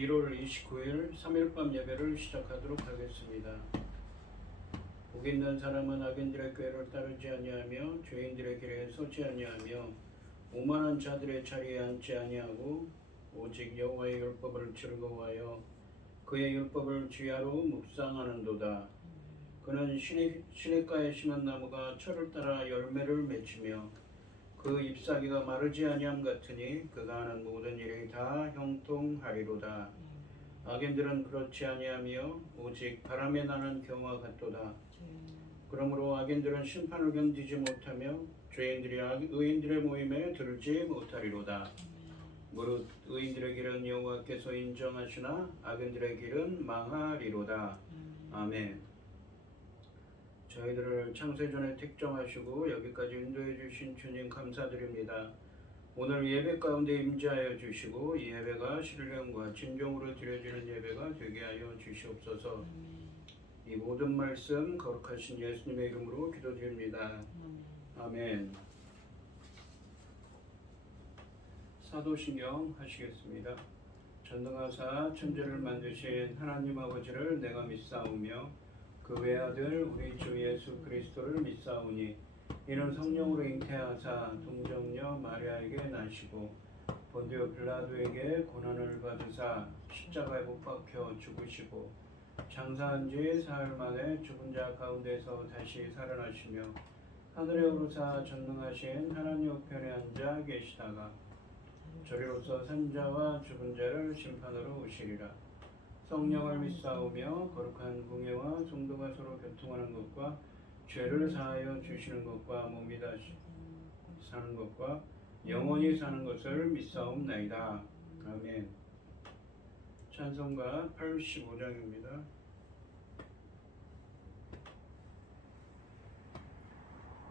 1월 29일 3일밤 예배를 시작하도록 하겠습니다. 복 있는 사람은 악인들의 꾀를 따르지 아니하며 죄인들의 길에 서지 아니하며 오만한 자들의 자리에 앉지 아니하고 오직 여호와의 율법을 즐거워하여 그의 율법을 주야로 묵상하는도다. 그는 시냇가에 심은 나무가 철을 따라 열매를 맺으며 그 잎사귀가 마르지 아니함 같으니 그가 하는 모든 일이 다 형통하리로다. 악인들은 그렇지 아니하며 오직 바람에 나는 경우와 같도다. 그러므로 악인들은 심판을 견디지 못하며 죄인들이 의인들의 모임에 들지 못하리로다. 무릇 의인들의 길은 여호와께서 인정하시나 악인들의 길은 망하리로다. 아멘. 저희들을 창세전에 택정하시고 여기까지 인도해 주신 주님 감사드립니다. 오늘 예배 가운데 임재하여 주시고 이 예배가 신령과 진정으로 드려지는 예배가 되게 하여 주시옵소서. 이 모든 말씀 거룩하신 예수님의 이름으로 기도드립니다. 아멘. 사도신경 하시겠습니다. 전능하사 천지를 만드신 하나님 아버지를 내가 믿사오며 그 외아들 우리 주 예수 그리스도를 믿사오니 이는 성령으로 잉태하사 동정녀 마리아에게 나시고 본디오 빌라도에게 고난을 받으사 십자가에 못 박혀 죽으시고 장사한 지 사흘 만에 죽은 자 가운데서 다시 살아나시며 하늘에 오르사 전능하신 하나님 우편에 앉아 계시다가 저리로서 산자와 죽은 자를 심판으로 오시리라. 성령을 믿사오며 거룩한 공예와 성도가 서로 교통하는 것과 죄를 사하여 주시는 것과 몸이 다시 사는 것과 영원히 사는 것을 믿사옵나이다. 아멘. 찬송가 85장입니다.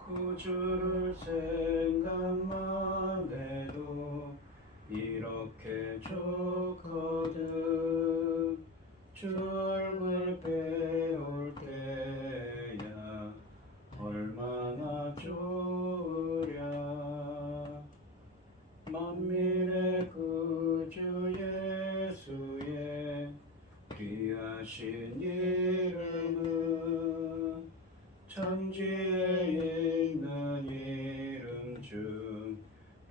구주를 생각만 해도 이렇게 좋거든. 주 얼굴 배울 때야 얼마나 좋으랴. 만민의 구주 예수의 귀하신 이름은 천지에 있는 이름 중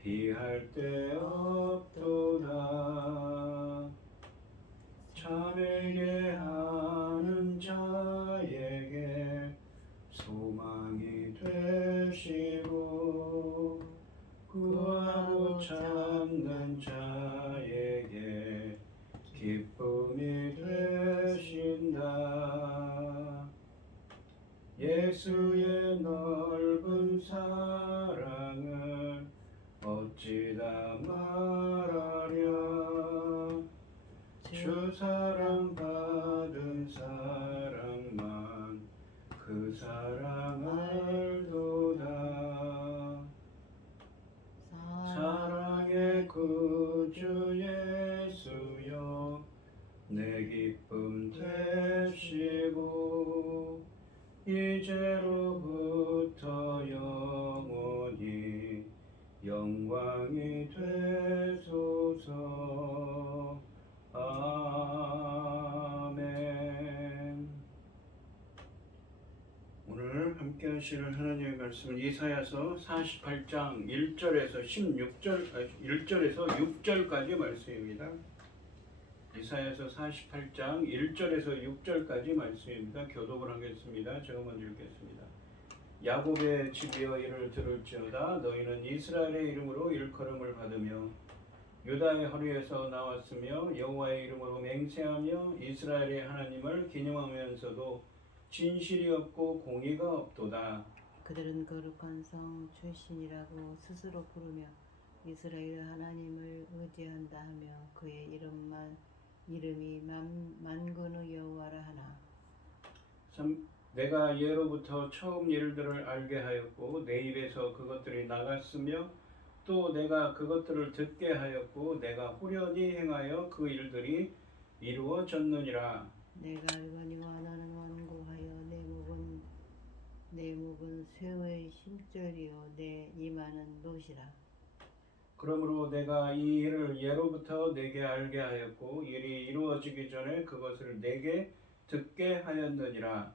비할 데 없도다. 참에게 하는 자에게 소망이 되시고 구하고 찾는 자에게 기쁨이 되신다. 예수의 넓은 사랑을 어찌다 말하랴. 주 사랑 받은 사랑만 그 사랑 알도다. 사랑의 구주 예수여 내 기쁨 되시고 이제로부터 영원히 영광이 되소서. 아멘. 오늘 함께 하시는 하나님의 말씀은 이사야서 48장 1절에서 6절까지 말씀입니다. 이사야서 48장 1절에서 6절까지 말씀입니다. 교독을 하겠습니다. 제가 먼저 읽겠습니다. 야곱의 집이여 이를 들을지어다. 너희는 이스라엘의 이름으로 일컬음을 받으며 유다의 허리에서 나왔으며 여호와의 이름으로 맹세하며 이스라엘의 하나님을 기념하면서도 진실이 없고 공의가 없도다. 그들은 거룩한 성 출신이라고 스스로 부르며 이스라엘 하나님을 의지한다 하며 그의 이름이 만군의 여호와라 하나. 내가 예로부터 처음 일들을 알게 하였고 내 입에서 그것들이 나갔으며 또 내가 그것들을 듣게 하였고 내가 후련히 행하여 그 일들이 이루어졌느니라. 내가 알거니와 너는 완고하여 내 목은 쇠의 심줄이요 내 이마는 놋이라. 그러므로 내가 이 일을 예로부터 내게 알게 하였고 일이 이루어지기 전에 그것을 내게 듣게 하였느니라.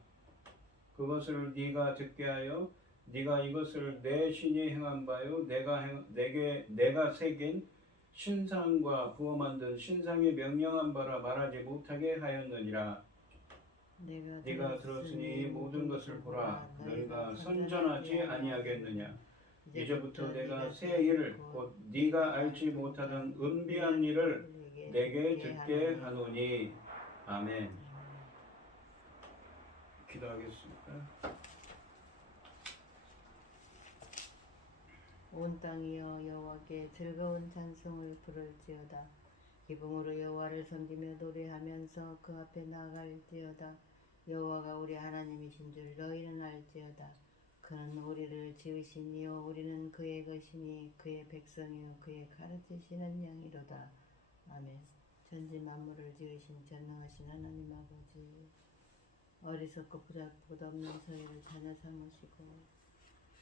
그것을 네가 듣게 하여 네가 이것을 내 신이 행한 바요 내가 새긴 신상과 부어 만든 신상이 명령한 바라 말하지 못하게 하였느니라. 네가 들었으니 모든 것을 보라. 너희가 선전하지 아니하겠느냐. 이제부터 내가 새 일을 곧 네가 알지 못하던 은비한 일을 내게 듣게 하노니. 아멘. 기도하겠습니다. 온 땅이여 여호와께 즐거운 찬송을 부를지어다. 기쁨으로 여호와를 섬기며 노래하면서 그 앞에 나아갈지어다. 여호와가 우리 하나님이신 줄 너희는 알지어다. 그는 우리를 지으시니요 우리는 그의 것이니 그의 백성이요 그의 가르치시는 양이로다. 아멘. 천지 만물을 지으신 전능하신 하나님 아버지, 어리석고 부작보다 없는 저희를 자녀 삼으시고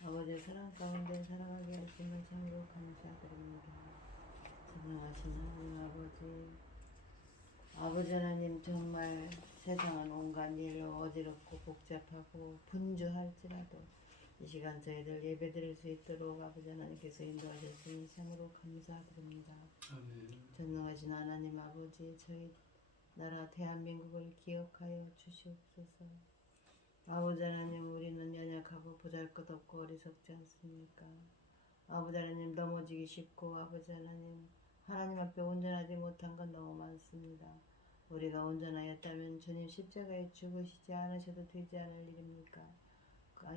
아버지의 사랑 가운데 살아가게 하심을 참으로 감사드립니다. 전능하신 하나님 아버지 하나님, 정말 세상은 온갖 일로 어지럽고 복잡하고 분주할지라도 이 시간 저희들 예배 드릴 수 있도록 아버지 하나님께서 인도하셨으니 참으로 감사드립니다. 아멘. 전능하신 하나님 아버지, 저희 나라 대한민국을 기억하여 주시옵소서. 아버지 하나님, 우리는 연약하고 보잘것없고 어리석지 않습니까? 아버지 하나님, 넘어지기 쉽고 아버지 하나님 앞에 온전하지 못한 건 너무 많습니다. 우리가 온전하였다면 주님 십자가에 죽으시지 않으셔도 되지 않을 일입니까?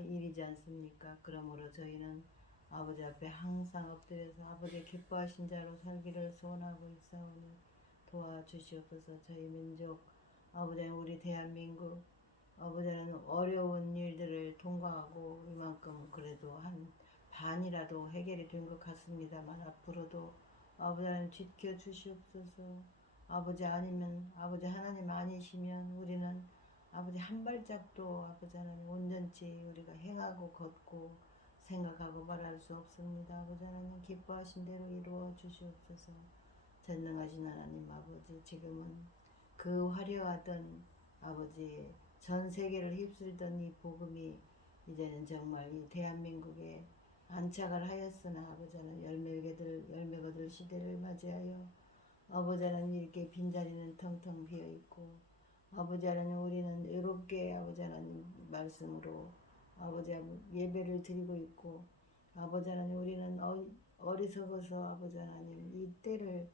일이지 않습니까? 그러므로 저희는 아버지 앞에 항상 엎드려서 아버지의 기뻐하신 자로 살기를 소원하고 있사오니 도와주시옵소서. 저희 민족, 아버지 하나님, 우리 대한민국, 아버지 하나님, 어려운 일들을 통과하고 이만큼 그래도 한 반이라도 해결이 된 것 같습니다만 앞으로도 아버지 하나님 지켜주시옵소서. 아버지 아니면, 아버지 하나님 아니시면 우리는 아버지 한 발짝도 아버지 하나님 온전치 우리가 행하고 걷고 생각하고 말할 수 없습니다. 아버지 하나님, 기뻐하신 대로 이루어 주시옵소서. 전능하신 하나님 아버지, 지금은 그 화려하던 아버지 전 세계를 휩쓸던 이 복음이 이제는 정말 이 대한민국에 안착을 하였으나 아버지 하나님, 열매 거둘 시대를 맞이하여 아버지 하나님, 이렇게 빈자리는 텅텅 비어있고 아버지 하나님, 우리는 외롭게 아버지 하나님 말씀으로 아버지 하나님 예배를 드리고 있고 아버지 하나님, 우리는 어리석어서 아버지 하나님 이 때를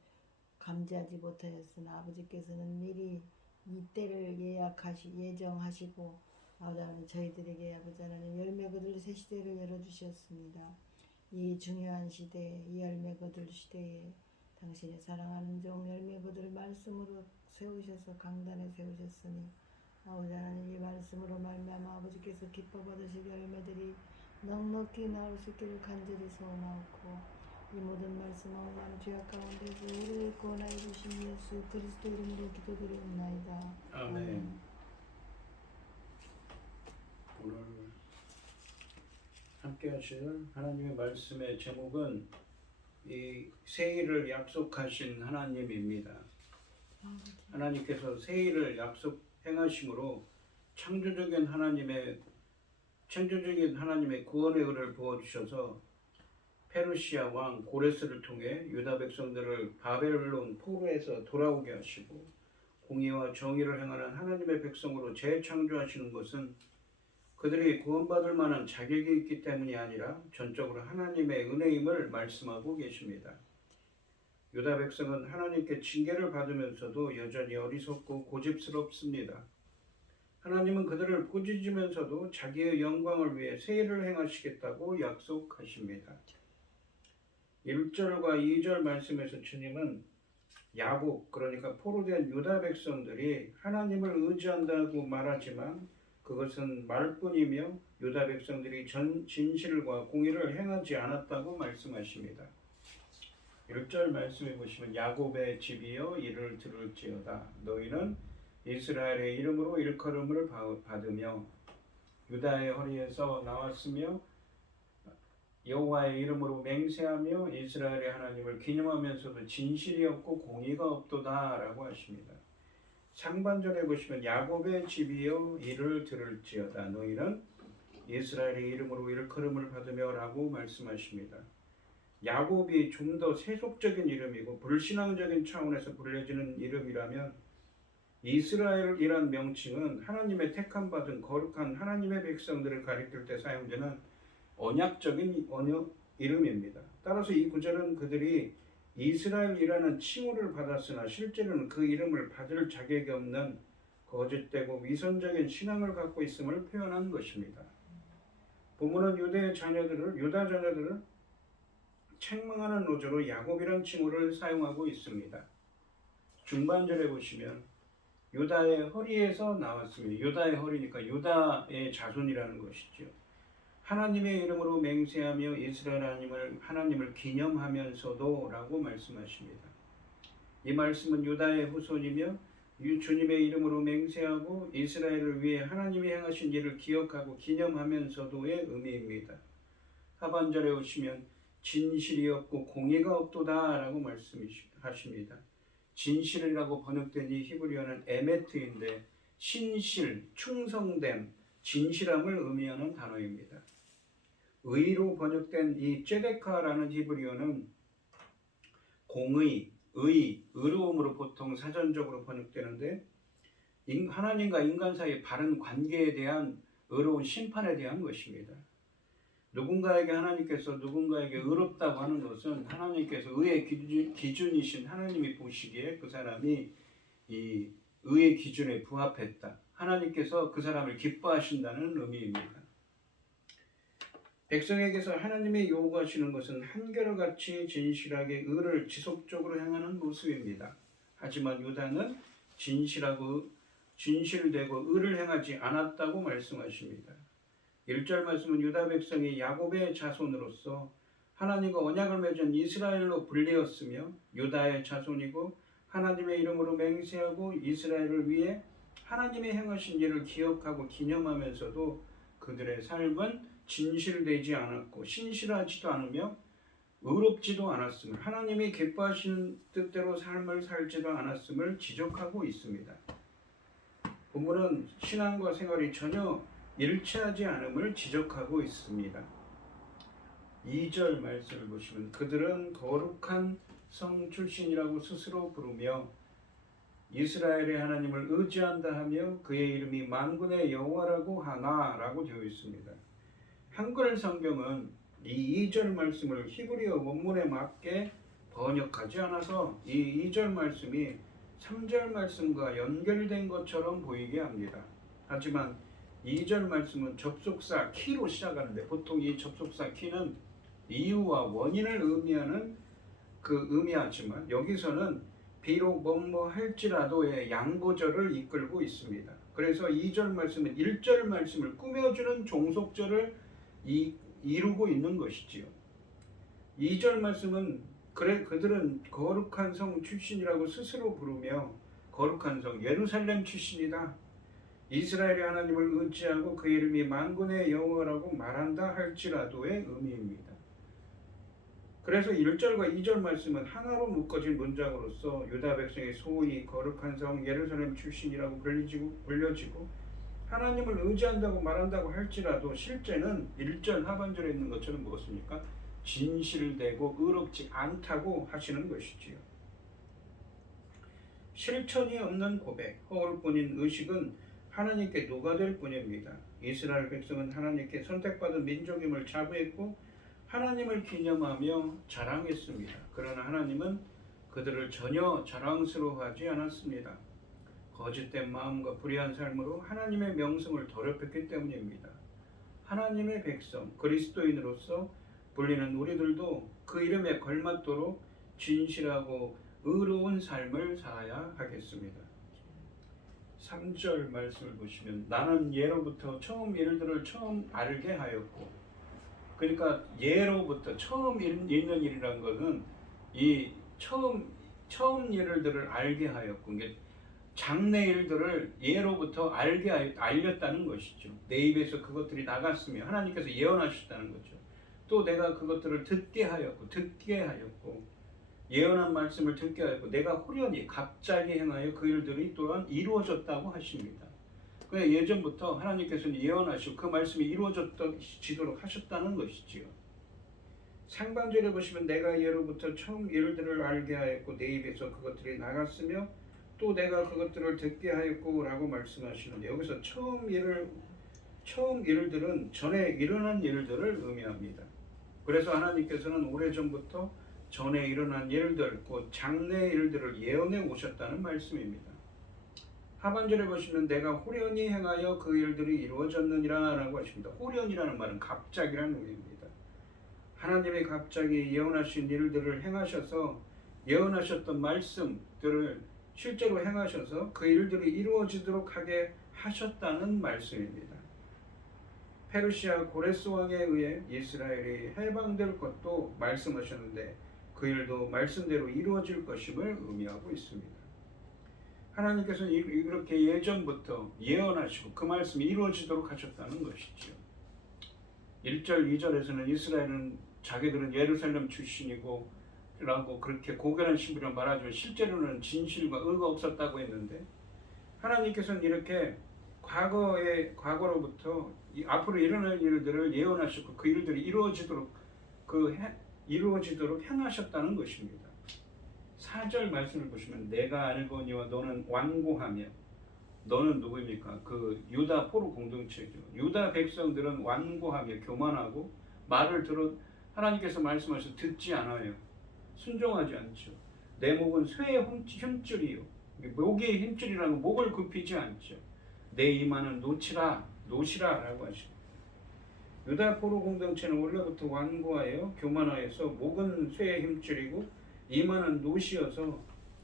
감지하지 못하였으나 아버지께서는 미리 이 때를 예정하시고 아버지 하나님, 저희들에게 아버지 하나님 열매 거둘 새 시대를 열어주셨습니다. 이 중요한 시대에, 이 열매 거둘 시대에 당신의 사랑하는 종 열매 거둘 말씀으로 세우셔서 강단에 세우셨으니 아버지 하나님, 이 말씀으로 말미암아 아버지께서 기뻐 받으실 열매들이 넉넉히 나올 수 있기를 간절히 소원하옵고, 이 모든 말씀을 나는 죄악 가운데서 우리를 구원하여 주신 예수 그리스도 이름으로 기도드리옵나이다. 아멘. 오늘 함께 하실 하나님의 말씀의 제목은 이 새 일을 약속하신 하나님입니다. 하나님께서 새 일을 행하심으로 창조적인 하나님의 구원의 은혜를 부어주셔서 페르시아 왕 고레스를 통해 유다 백성들을 바벨론 포로에서 돌아오게 하시고 공의와 정의를 행하는 하나님의 백성으로 재창조하시는 것은 그들이 구원받을 만한 자격이 있기 때문이 아니라 전적으로 하나님의 은혜임을 말씀하고 계십니다. 유다 백성은 하나님께 징계를 받으면서도 여전히 어리석고 고집스럽습니다. 하나님은 그들을 꾸짖으면서도 자기의 영광을 위해 새 일을 행하시겠다고 약속하십니다. 1절과 2절 말씀에서 주님은 야곱, 그러니까 포로된 유다 백성들이 하나님을 의지한다고 말하지만 그것은 말뿐이며 유다 백성들이 진실과 공의를 행하지 않았다고 말씀하십니다. 1절 말씀해 보시면 야곱의 집이여 이를 들을지어다. 너희는 이스라엘의 이름으로 일컬음을 받으며 유다의 허리에서 나왔으며 여호와의 이름으로 맹세하며 이스라엘의 하나님을 기념하면서도 진실이 없고 공의가 없도다라고 하십니다. 상반절에 보시면 야곱의 집이여 이를 들을지어다 너희는 이스라엘의 이름으로 일컬음을 받으며라고 말씀하십니다. 야곱이 좀 더 세속적인 이름이고 불신앙적인 차원에서 불려지는 이름이라면 이스라엘이란 명칭은 하나님의 택함 받은 거룩한 하나님의 백성들을 가리킬 때 사용되는 언약적인 이름입니다. 따라서 이 구절은 그들이 이스라엘이라는 칭호를 받았으나 실제로는 그 이름을 받을 자격이 없는 거짓되고 위선적인 신앙을 갖고 있음을 표현한 것입니다. 본문은 유다 자녀들을 책망하는 노조로 야곱이란 칭호를 사용하고 있습니다. 중반절에 보시면 유다의 허리에서 나왔습니다. 유다의 허리니까 유다의 자손이라는 것이죠. 하나님의 이름으로 맹세하며 이스라엘 하나님을 기념하면서도 라고 말씀하십니다. 이 말씀은 유다의 후손이며 주님의 이름으로 맹세하고 이스라엘을 위해 하나님이 행하신 일을 기억하고 기념하면서도의 의미입니다. 하반절에 오시면 진실이 없고 공의가 없도다 라고 말씀하십니다. 진실이라고 번역된 이 히브리어는 에메트인데 신실, 충성됨, 진실함을 의미하는 단어입니다. 의로 번역된 이 쯔데카라는 히브리어는 공의, 의로움으로 보통 사전적으로 번역되는데 하나님과 인간 사이의 바른 관계에 대한 의로운 심판에 대한 것입니다. 누군가에게 의롭다고 하는 것은 하나님께서 의의 기준이신 하나님이 보시기에 그 사람이 이 의의 기준에 부합했다. 하나님께서 그 사람을 기뻐하신다는 의미입니다. 백성에게서 하나님이 요구하시는 것은 한결같이 진실하게 의를 지속적으로 행하는 모습입니다. 하지만 유다는 진실되고 의를 행하지 않았다고 말씀하십니다. 1절 말씀은 유다 백성이 야곱의 자손으로서 하나님과 언약을 맺은 이스라엘로 불리었으며 유다의 자손이고 하나님의 이름으로 맹세하고 이스라엘을 위해 하나님의 행하신 일을 기억하고 기념하면서도 그들의 삶은 진실되지 않았고 신실하지도 않으며 의롭지도 않았음을 하나님이 기뻐하시는 뜻대로 삶을 살지도 않았음을 지적하고 있습니다. 본문은 신앙과 생활이 전혀 일치하지 않음을 지적하고 있습니다. 2절 말씀을 보시면 그들은 거룩한 성 출신이라고 스스로 부르며 이스라엘의 하나님을 의지한다 하며 그의 이름이 만군의 여호와라고 하나라고 되어 있습니다. 한글 성경은 이 2절 말씀을 히브리어 원문에 맞게 번역하지 않아서 이 2절 말씀이 3절 말씀과 연결된 것처럼 보이게 합니다. 하지만 2절 말씀은 접속사 키로 시작하는데 보통 이 접속사 키는 이유와 원인을 의미하지만 여기서는 비록 뭐뭐 할지라도의 양보절을 이끌고 있습니다. 그래서 2절 말씀은 1절 말씀을 꾸며주는 종속절을 이루고 있는 것이지요. 2절 말씀은 그들은 거룩한 성 출신이라고 스스로 부르며 거룩한 성 예루살렘 출신이다. 이스라엘의 하나님을 의지하고 그 이름이 만군의 여호와라고 말한다 할지라도의 의미입니다. 그래서 1절과 2절 말씀은 하나로 묶어진 문장으로서 유다 백성의 소위 거룩한 성 예루살렘 출신이라고 불려지고 하나님을 의지한다고 말한다고 할지라도 실제는 1절 하반절에 있는 것처럼 무엇입니까? 진실되고 의롭지 않다고 하시는 것이지요. 실천이 없는 고백, 허울뿐인 의식은 하나님께 녹아들 뿐입니다. 이스라엘 백성은 하나님께 선택받은 민족임을 자부했고 하나님을 기념하며 자랑했습니다. 그러나 하나님은 그들을 전혀 자랑스러워하지 않았습니다. 거짓된 마음과 불의한 삶으로 하나님의 명성을 더럽혔기 때문입니다. 하나님의 백성, 그리스도인으로서 불리는 우리들도 그 이름에 걸맞도록 진실하고 의로운 삶을 살아야 하겠습니다. 3절 말씀을 보시면 나는 예로부터 처음 일들을 처음 알게 하였고, 그러니까 예로부터 처음 있는 일이란 것은 이 처음 일들을 알게 하였고, 장래 일들을 예로부터 알렸다는 것이죠. 내 입에서 그것들이 나갔으며 하나님께서 예언하셨다는 거죠. 또 내가 그것들을 듣게 하였고 예언한 말씀을 듣게 하였고 내가 호련히 갑자기 행하여 그 일들이 또한 이루어졌다고 하십니다. 그냥 예전부터 하나님께서는 예언하시고 그 말씀이 이루어지도록 하셨다는 것이지요. 상반절에 보시면 내가 예로부터 처음 일들을 알게 하였고 내 입에서 그것들이 나갔으며 또 내가 그것들을 듣게 하였고 라고 말씀하시는데 여기서 처음 일들은 전에 일어난 일들을 의미합니다. 그래서 하나님께서는 오래전부터 전에 일어난 일들, 곧 장래 일들을 예언해 오셨다는 말씀입니다. 하반절에 보시면 내가 호련히 행하여 그 일들이 이루어졌느니라 라고 하십니다. 호련이라는 말은 갑자기라는 의미입니다. 하나님이 갑자기 예언하신 일들을 행하셔서 예언하셨던 말씀들을 실제로 행하셔서 그 일들이 이루어지도록 하게 하셨다는 말씀입니다. 페르시아 고레스 왕에 의해 이스라엘이 해방될 것도 말씀하셨는데 그 일도 말씀대로 이루어질 것임을 의미하고 있습니다. 하나님께서는 이렇게 예전부터 예언하시고 그 말씀이 이루어지도록 하셨다는 것이죠. 1절, 2절에서는 이스라엘은 자기들은 예루살렘 출신이고 라고 그렇게 고결한 신분이라고 말하지만 실제로는 진실과 의가 없었다고 했는데 하나님께서는 이렇게 과거로부터 앞으로 일어날 일들을 예언하셨고 그 일들이 이루어지도록 행하셨다는 것입니다. 4절 말씀을 보시면 내가 알거니와 너는 완고하며 너는 누구입니까? 그 유다 포로 공동체죠. 유다 백성들은 완고하며 교만하고 말을 들어 하나님께서 말씀하셔서 듣지 않아요. 순종하지 않죠. 내 목은 쇠의 힘줄이요. 목의 힘줄이라는 목을 굽히지 않죠. 내 이마는 노시라 라고 하십니다. 유다 포로 공동체는 원래부터 완고하여 교만하여서 목은 쇠의 힘줄이고 이마는 노시여서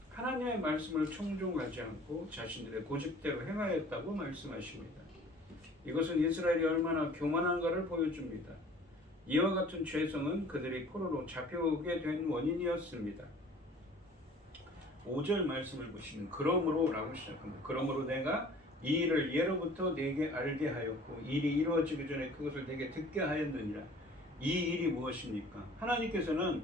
하나님의 말씀을 청종하지 않고 자신들의 고집대로 행하였다고 말씀하십니다. 이것은 이스라엘이 얼마나 교만한가를 보여줍니다. 이와 같은 죄성은 그들이 포로로 잡혀오게 된 원인이었습니다. 5절 말씀을 보시면 그러므로 라고 시작합니다. 그러므로 내가 이 일을 예로부터 내게 알게 하였고 일이 이루어지기 전에 그것을 내게 듣게 하였느니라. 이 일이 무엇입니까? 하나님께서는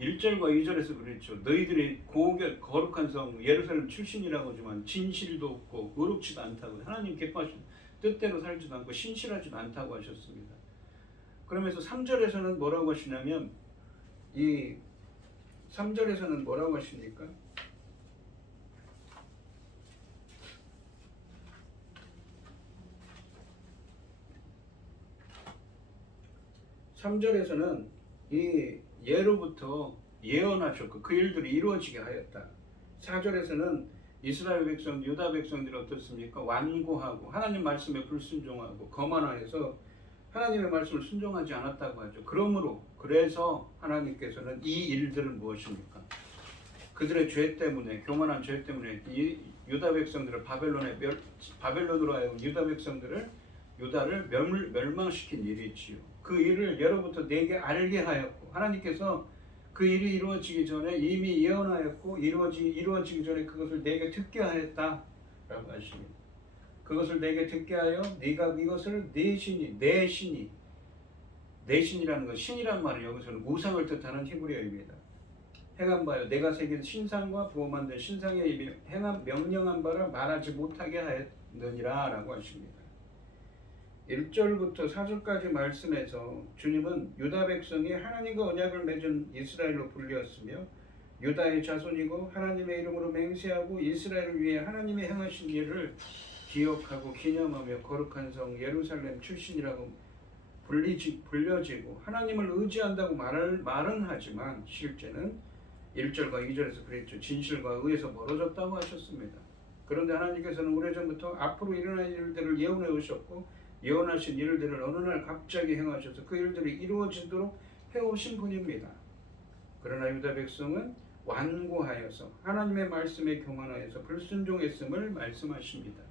1절과 2절에서 그랬죠. 너희들이 거룩한 성 예루살렘 출신이라고 하지만 진실도 없고 의롭지도 않다고 하나님 기뻐하신 뜻대로 살지도 않고 신실하지도 않다고 하셨습니다. 그러면서 3절에서는 뭐라고 하시냐면 이 3절에서는 뭐라고 하십니까? 3절에서는 이 예로부터 예언하셨고 그 일들이 이루어지게 하였다. 4절에서는 이스라엘 백성, 유다 백성들이 어떻습니까? 완고하고 하나님 말씀에 불순종하고 거만하여서 하나님의 말씀을 순종하지 않았다고 하죠. 그래서 하나님께서는 이 일들은 무엇입니까? 그들의 죄 때문에, 교만한 죄 때문에 이 유다 백성들을 바벨론으로 하여금 유다를 멸망시킨 일이지요. 그 일을 예로부터 내게 알게 하였고 하나님께서 그 일이 이루어지기 전에 이미 예언하였고 이루어지기 전에 그것을 내게 듣게 하였다라고 하십니다. 그것을 내게 듣게 하여 네가 이것을 내 신이라는 것, 신이란 말은 여기서는 우상을 뜻하는 히브리어입니다. 행한 바요 내가 새긴 신상과 부어 만든 신상의 입이 명령한 바라 말하지 못하게 하였느니라 라고 하십니다. 1절부터 4절까지 말씀에서 주님은 유다 백성이 하나님과 언약을 맺은 이스라엘로 불렸으며 유다의 자손이고 하나님의 이름으로 맹세하고 이스라엘을 위해 하나님이 행하신 일을 기억하고 기념하며 거룩한 성 예루살렘 출신이라고 불려지고 하나님을 의지한다고 말은 하지만 실제는 1절과 2절에서 그랬죠. 진실과 의에서 멀어졌다고 하셨습니다. 그런데 하나님께서는 오래전부터 앞으로 일어날 일들을 예언해 오셨고 예언하신 일들을 어느 날 갑자기 행하셔서 그 일들이 이루어지도록 해오신 분입니다. 그러나 유다 백성은 완고하여서 하나님의 말씀에 교만하여서 불순종했음을 말씀하십니다.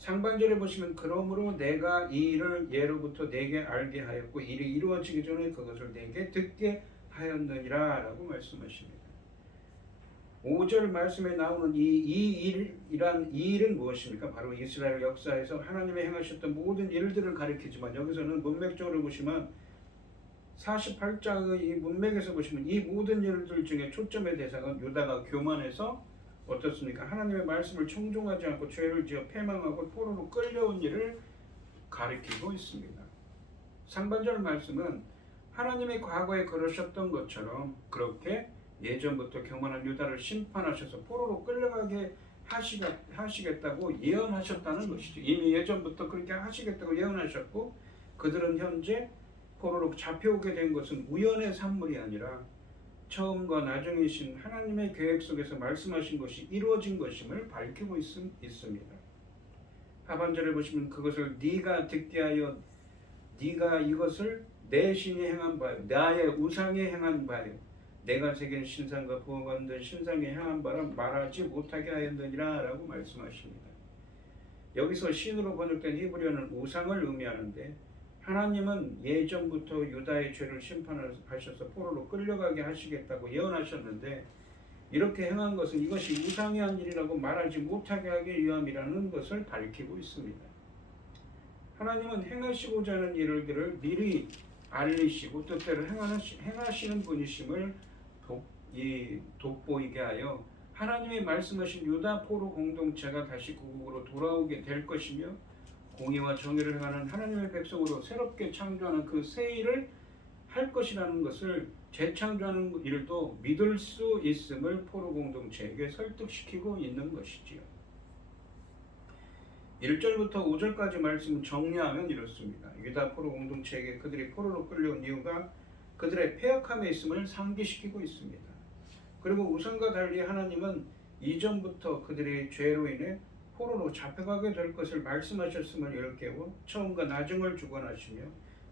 상반절에 보시면 그러므로 내가 이 일을 예로부터 내게 알게 하였고 일이 이루어지기 전에 그것을 내게 듣게 하였느니라 라고 말씀하십니다. 5절 말씀에 나오는 이 일은 무엇입니까? 바로 이스라엘 역사에서 하나님이 행하셨던 모든 일들을 가리키지만 여기서는 문맥적으로 보시면 48장의 이 문맥에서 보시면 이 모든 일들 중에 초점의 대상은 유다가 교만해서 어떻습니까? 하나님의 말씀을 청종하지 않고 죄를 지어 패망하고 포로로 끌려온 일을 가리키고 있습니다. 상반절 말씀은 하나님이 과거에 그러셨던 것처럼 그렇게 예전부터 교만한 유다를 심판하셔서 포로로 끌려가게 하시겠다고 예언하셨다는 것이죠. 이미 예전부터 그렇게 하시겠다고 예언하셨고 그들은 현재 포로로 잡혀오게 된 것은 우연의 산물이 아니라 처음과 나중이신 하나님의 계획 속에서 말씀하신 것이 이루어진 것임을 밝히고 있습니다. 하반절에 보시면 그것을 네가 듣게 하여 네가 이것을 내 신이 행한 바요 나의 우상이 행한 바요 내가 새긴 신상과 부어받은 신상이 행한 바라 말하지 못하게 하였느니라 라고 말씀하십니다. 여기서 신으로 번역된 히브리어는 우상을 의미하는데 하나님은 예전부터 유다의 죄를 심판하셔서 포로로 끌려가게 하시겠다고 예언하셨는데 이렇게 행한 것은 이것이 우상이 한 일이라고 말하지 못하게 하기 위함이라는 것을 밝히고 있습니다. 하나님은 행하시고자 하는 일들을 미리 알리시고 뜻대로 행하시는 분이심을 돋보이게 하여 하나님의 말씀하신 유다 포로 공동체가 다시 고국으로 돌아오게 될 것이며 공의와 정의를 행하는 하나님의 백성으로 새롭게 창조하는 그 새 일을 할 것이라는 것을 재창조하는 일도 믿을 수 있음을 포로 공동체에게 설득시키고 있는 것이지요. 1절부터 5절까지 말씀을 정리하면 이렇습니다. 유다 포로 공동체에게 그들이 포로로 끌려온 이유가 그들의 패역함에 있음을 상기시키고 있습니다. 그리고 우선과 달리 하나님은 이전부터 그들의 죄로 인해 포로로 잡혀가게 될 것을 말씀하셨음을 일깨워 처음과 나중을 주관하시며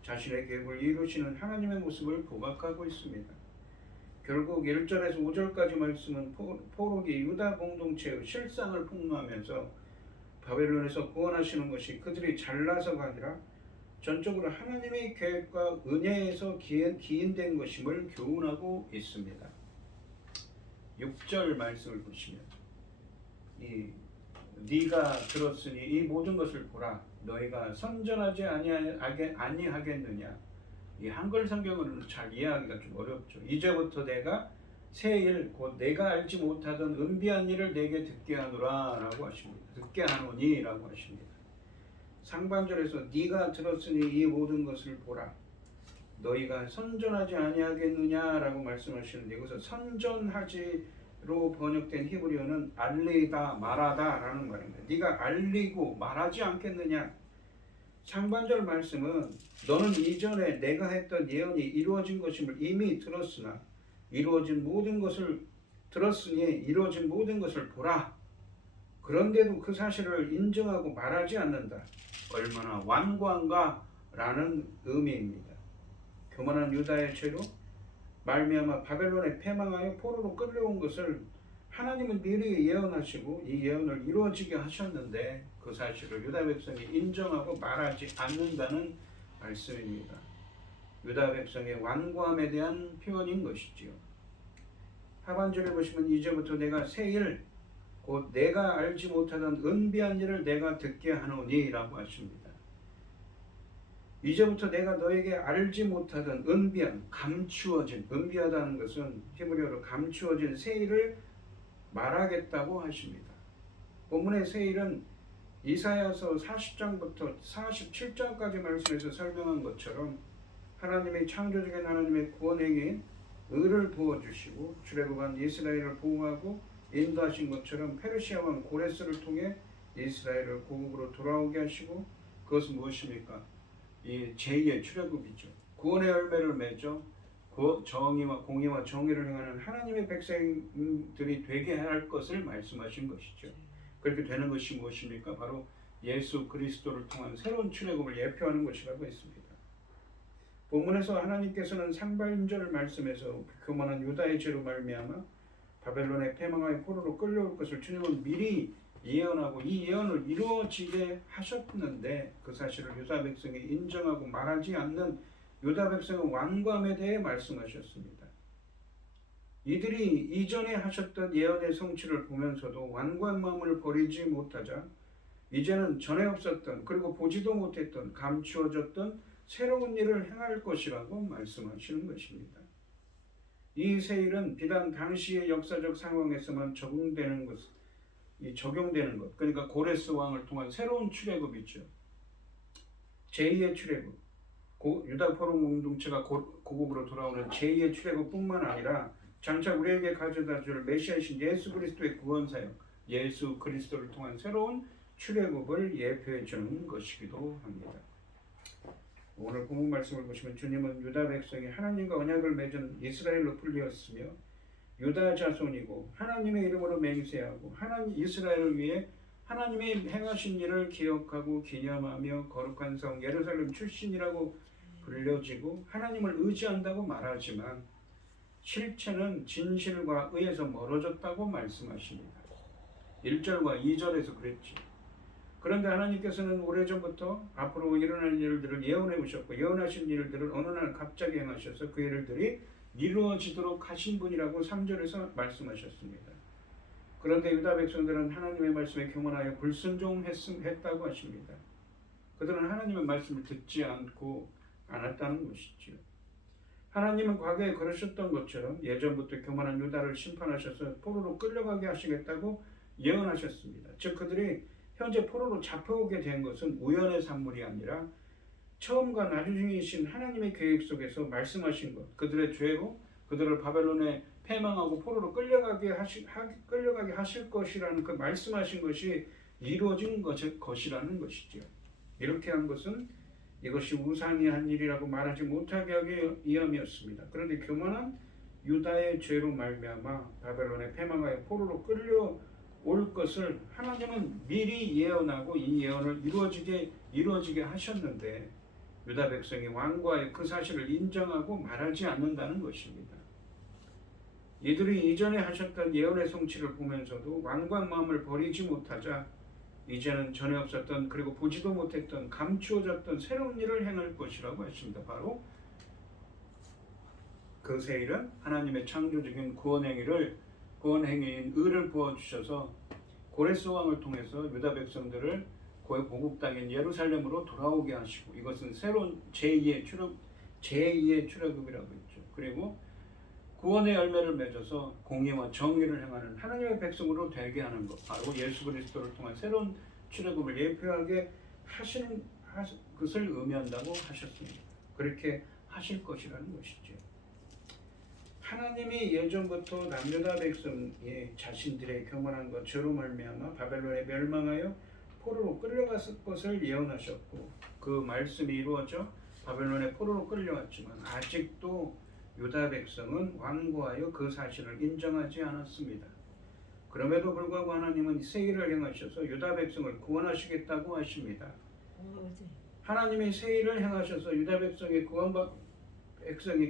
자신의 계획을 이루시는 하나님의 모습을 부각하고 있습니다. 결국 1절에서 5절까지 말씀은 포로기 유다 공동체의 실상을 폭로하면서 바벨론에서 구원하시는 것이 그들이 잘나서가 아니라 전적으로 하나님의 계획과 은혜에서 기인된 것임을 교훈하고 있습니다. 6절 말씀을 보시면 네가 들었으니 이 모든 것을 보라 너희가 선전하지 아니하겠느냐. 이 한글 성경으로는 잘 이해하기가 좀 어렵죠. 이제부터 내가 새 일 곧 내가 알지 못하던 은비한 일을 내게 듣게 하노라 라고 하십니다. 듣게 하노니 라고 하십니다. 상반절에서 네가 들었으니 이 모든 것을 보라 너희가 선전하지 아니하겠느냐 라고 말씀하시는데 여기서 선전하지로 번역된 히브리어는 알리다 말하다 라는 말입니다. 네가 알리고 말하지 않겠느냐. 상반절 말씀은 너는 이전에 내가 했던 예언이 이루어진 것임을 이미 들었으나 이루어진 모든 것을 들었으니 이루어진 모든 것을 보라. 그런데도 그 사실을 인정하고 말하지 않는다. 얼마나 완고한가 라는 의미입니다. 교만한 유다의 죄로 말미암아 바벨론에 패망하여 포로로 끌려온 것을 하나님은 미리 예언하시고 이 예언을 이루어지게 하셨는데 그 사실을 유다 백성이 인정하고 말하지 않는다는 말씀입니다. 유다 백성의 완고함에 대한 표현인 것이지요. 하반절에 보시면 이제부터 내가 새 일 곧 내가 알지 못하던 은비한 일을 내가 듣게 하노니 라고 하십니다. 이제부터 내가 너에게 알지 못하던 은비한 감추어진 은비하다는 것은 히브리어로 감추어진 새 일을 말하겠다고 하십니다. 본문의 새 일은 이사야서 40장부터 47장까지 말씀에서 설명한 것처럼 하나님의 창조적인 하나님의 구원행위인 의를 부어주시고 출애굽한 이스라엘을 보호하고 인도하신 것처럼 페르시아 왕 고레스를 통해 이스라엘을 고국으로 돌아오게 하시고 그것은 무엇입니까? 이 제2의 출애굽이죠. 구원의 열매를 맺어 정의와 공의와 정의를 행하는 하나님의 백성들이 되게 할 것을 말씀하신 것이죠. 그렇게 되는 것이 무엇입니까? 바로 예수 그리스도를 통한 새로운 출애굽을 예표하는 것이라고 했습니다. 본문에서 하나님께서는 상반절 말씀에서 교만한 유다의 죄로 말미암아 바벨론의 패망하여 포로로 끌려올 것을 주님은 미리 예언하고 이 예언을 이루어지게 하셨는데 그 사실을 유다 백성이 인정하고 말하지 않는 유다 백성의 완고함에 대해 말씀하셨습니다. 이들이 이전에 하셨던 예언의 성취를 보면서도 완고한 마음을 버리지 못하자 이제는 전에 없었던 그리고 보지도 못했던 감추어졌던 새로운 일을 행할 것이라고 말씀하시는 것입니다. 이 새 일은 비단 당시의 역사적 상황에서만 적용되는 것, 그러니까 고레스 왕을 통한 새로운 출애굽이죠. 제2의 출애굽, 유다 포럼 공동체가 고국으로 돌아오는 제2의 출애굽뿐만 아니라 장차 우리에게 가져다줄 메시아이신 예수 그리스도의 구원 사역, 예수 그리스도를 통한 새로운 출애굽을 예표해 주는 것이기도 합니다. 오늘 본문 말씀을 보시면 주님은 유다 백성이 하나님과 언약을 맺은 이스라엘로 불리었으며 유다 자손이고 하나님의 이름으로 맹세하고 이스라엘을 위해 하나님의 행하신 일을 기억하고 기념하며 거룩한 성 예루살렘 출신이라고 불려지고 하나님을 의지한다고 말하지만 실체는 진실과 의에서 멀어졌다고 말씀하십니다. 1절과 2절에서 그랬지. 그런데 하나님께서는 오래전부터 앞으로 일어날 일들을 예언해 오셨고 예언하신 일들을 어느 날 갑자기 행하셔서 그 일들이 이루어지도록 하신 분이라고 3절에서 말씀하셨습니다. 그런데 유다 백성들은 하나님의 말씀에 교만하여 불순종했다고 하십니다. 그들은 하나님의 말씀을 듣지 않았다는 것이지요. 하나님은 과거에 그러셨던 것처럼 예전부터 교만한 유다를 심판하셔서 포로로 끌려가게 하시겠다고 예언하셨습니다. 즉 그들이 현재 포로로 잡혀오게 된 것은 우연의 산물이 아니라 처음과 나중이신 하나님의 계획 속에서 말씀하신 것, 그들의 죄로 그들을 바벨론에 패망하고 포로로 끌려가게 하실 것이라는 그 말씀하신 것이 이루어진 것이라는 것이죠. 이렇게 한 것은 이것이 우상이 한 일이라고 말하지 못하게 하기 위함이었습니다. 그런데 교만한 유다의 죄로 말미암아 바벨론에 패망하여 포로로 끌려올 것을 하나님은 미리 예언하고 이 예언을 이루어지게 하셨는데 유다 백성이 왕과의 그 사실을 인정하고 말하지 않는다는 것입니다. 이들이 이전에 하셨던 예언의 성취를 보면서도 왕과 마음을 버리지 못하자 이제는 전에 없었던 그리고 보지도 못했던 감추어졌던 새로운 일을 행할 것이라고 했습니다. 바로 그 새 일은 하나님의 창조적인 구원행위인 의를 부어주셔서 고레스 왕을 통해서 유다 백성들을 고국 땅인 예루살렘으로 돌아오게 하시고 이것은 새로운 제2의 출애굽이라고 했죠. 그리고 구원의 열매를 맺어서 공의와 정의를 행하는 하나님의 백성으로 되게 하는 것, 바로 예수 그리스도를 통한 새로운 출애굽을 예표하게 하시는 것을 의미한다고 하셨습니다. 그렇게 하실 것이라는 것이죠. 하나님이 예전부터 남유다 백성이 자신들의 교만한 것, 죄로 말미암아 바벨론에 멸망하여 포로로 끌려갔을 것을 예언하셨고 그 말씀이 이루어져 바벨론에 포로로 끌려왔지만 아직도 유다 백성은 완고하여 그 사실을 인정하지 않았습니다. 그럼에도 불구하고 하나님은 새 일을 행하셔서 유다 백성을 구원하시겠다고 하십니다. 하나님이 새 일을 행하셔서 유다 백성이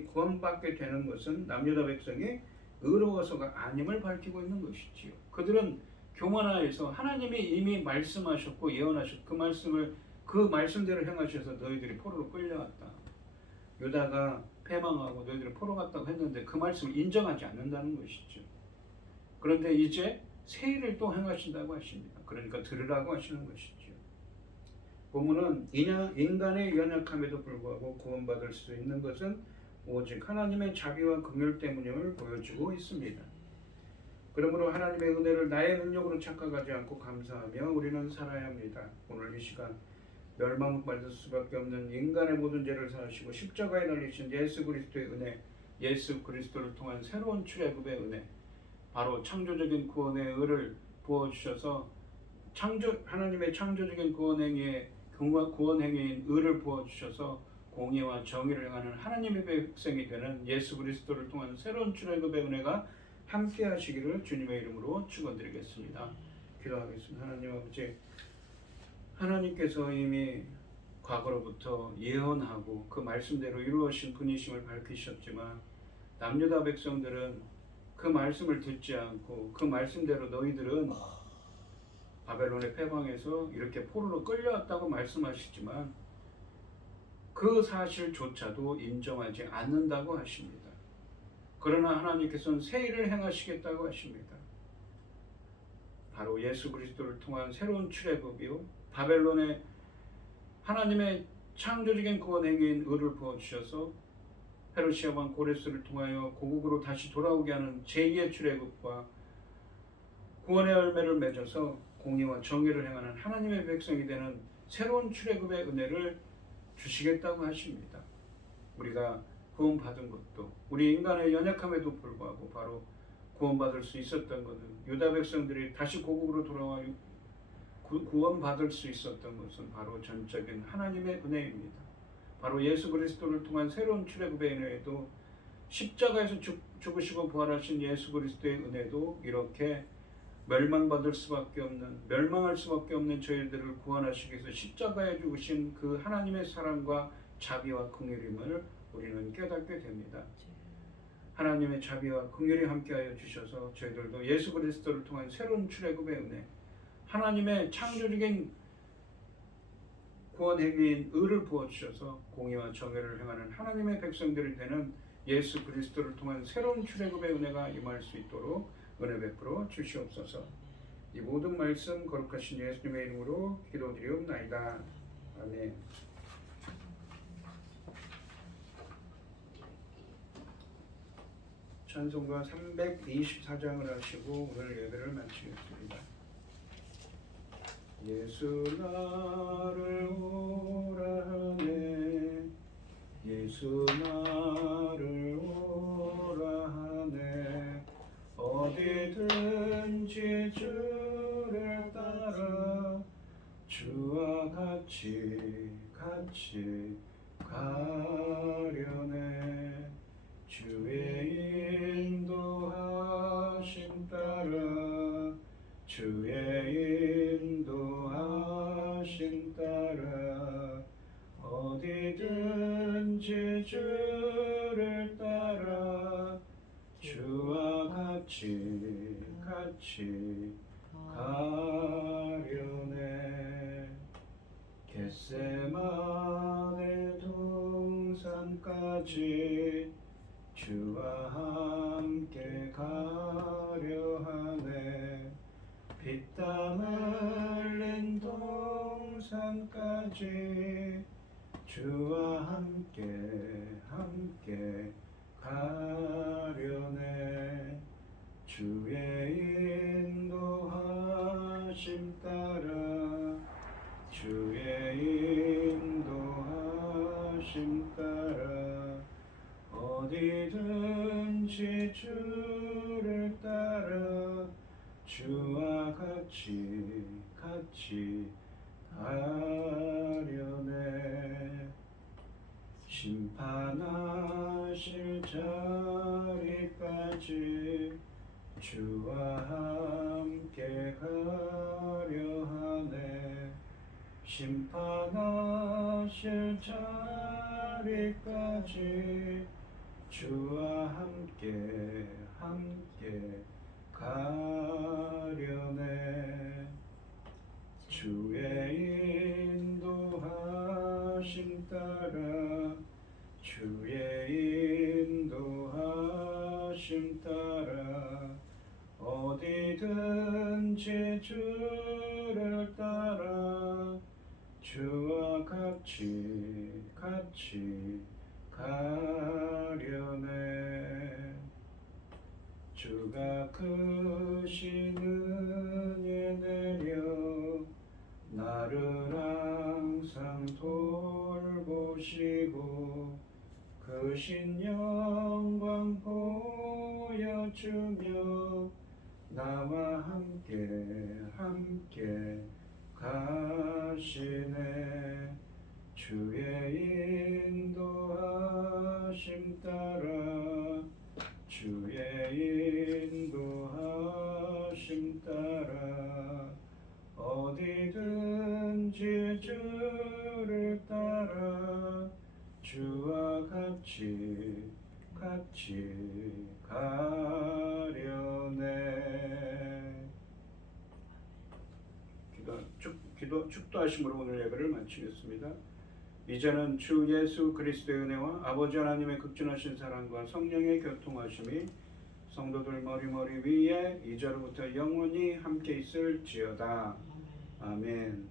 구원받게 되는 것은 남유다 백성이 의로워서가 아님을 밝히고 있는 것이지요. 그들은 교만하여서 하나님이 이미 말씀하셨고 예언하셨고 그 말씀대로 행하셔서 너희들이 포로로 끌려왔다. 유다가 패망하고 너희들이 포로 갔다고 했는데 그 말씀을 인정하지 않는다는 것이죠. 그런데 이제 새 일을 또 행하신다고 하십니다. 그러니까 들으라고 하시는 것이죠. 본문은 인간의 연약함에도 불구하고 구원받을 수 있는 것은 오직 하나님의 자비와 긍휼 때문임을 보여주고 있습니다. 그러므로 하나님의 은혜를 나의 능력으로 착각하지 않고 감사하며 우리는 살아야 합니다. 오늘 이 시간 멸망받을 수밖에 없는 인간의 모든 죄를 사하시고 십자가에 달리신 예수 그리스도의 은혜, 예수 그리스도를 통한 새로운 출애굽의 은혜, 바로 창조적인 구원의 의를 부어주셔서 하나님의 창조적인 구원행위인 의를 부어주셔서 공의와 정의를 행하는 하나님의 백성이 되는 예수 그리스도를 통한 새로운 출애굽의 은혜가 함께 하시기를 주님의 이름으로 축원드리겠습니다. 기도하겠습니다. 하나님 아버지, 하나님께서 이미 과거로부터 예언하고 그 말씀대로 이루어진 분이심을 밝히셨지만 남유다 백성들은 그 말씀을 듣지 않고 그 말씀대로 너희들은 바벨론의 패망에서 이렇게 포로로 끌려왔다고 말씀하시지만 그 사실조차도 인정하지 않는다고 하십니다. 그러나 하나님께서는 새 일을 행하시겠다고 하십니다. 바로 예수 그리스도를 통한 새로운 출애굽이요 바벨론의 하나님의 창조적인 구원 행위인 의를 부어주셔서 페르시아 왕 고레스를 통하여 고국으로 다시 돌아오게 하는 제2의 출애굽과 구원의 열매를 맺어서 공의와 정의를 행하는 하나님의 백성이 되는 새로운 출애굽의 은혜를 주시겠다고 하십니다. 우리가 구원받은 것도 우리 인간의 연약함에도 불구하고 바로 구원받을 수 있었던 것은 유다 백성들이 다시 고국으로 돌아와 구원받을 수 있었던 것은 바로 전적인 하나님의 은혜입니다. 바로 예수 그리스도를 통한 새로운 출애굽의 은혜에도 십자가에서 죽으시고 부활하신 예수 그리스도의 은혜도 이렇게 멸망할 수밖에 없는 저희들을 구원하시기 위해서 십자가에 죽으신 그 하나님의 사랑과 자비와 긍휼임을 우리는 깨닫게 됩니다. 하나님의 자비와 긍휼이 함께하여 주셔서 저희들도 예수 그리스도를 통한 새로운 출애굽의 은혜, 하나님의 창조적인 구원 행위인 의를 부어주셔서 공의와 정의를 행하는 하나님의 백성들이 되는 예수 그리스도를 통한 새로운 출애굽의 은혜가 임할 수 있도록 은혜 베풀어 주시옵소서. 이 모든 말씀 거룩하신 예수님의 이름으로 기도드리옵나이다. 아멘. 찬송가 324장을 하시고 오늘 예배를 마치겠습니다. 예수 나를 오라 하네, 예수 나를 오라 하네, 어디든지 주를 따라 주와 같이 가려네. 주의 인도하심 따라 주의 인도하심 따라 어디든지 주를 따라 주와 같이 가려네. 겟세마네 동산까지 주와 함께 가려 하네. 피땀 흘린 동산까지 주와 함께 가려네. 주의 인도하심 따라 주의 인도하심 따라 어디든지 주를 따라 주와 같이 가려네. 심판하실 자리까지 주와 함께 가려 하네. 심판하실 자리까지 주와 함께 가려네. 주의 인도하심 따라 주의 인도하심 따라 어디든지 주를 따라 주와 같이 가려네. 주가 크신 은혜 내려 나를 항상 돌보시고 크신 영광 보여주며 나와 함께 가시네. 주의 인도하심 따라 주의 인도하심 따라 어디든지 주를 따라 주와 같이 가려네. 축도하심으로 오늘 예배를 마치겠습니다. 이제는 주 예수 그리스도의 은혜와 아버지 하나님의 극진하신 사랑과 성령의 교통하심이 성도들 머리 위에 이제로부터 영원히 함께 있을지어다. 아멘.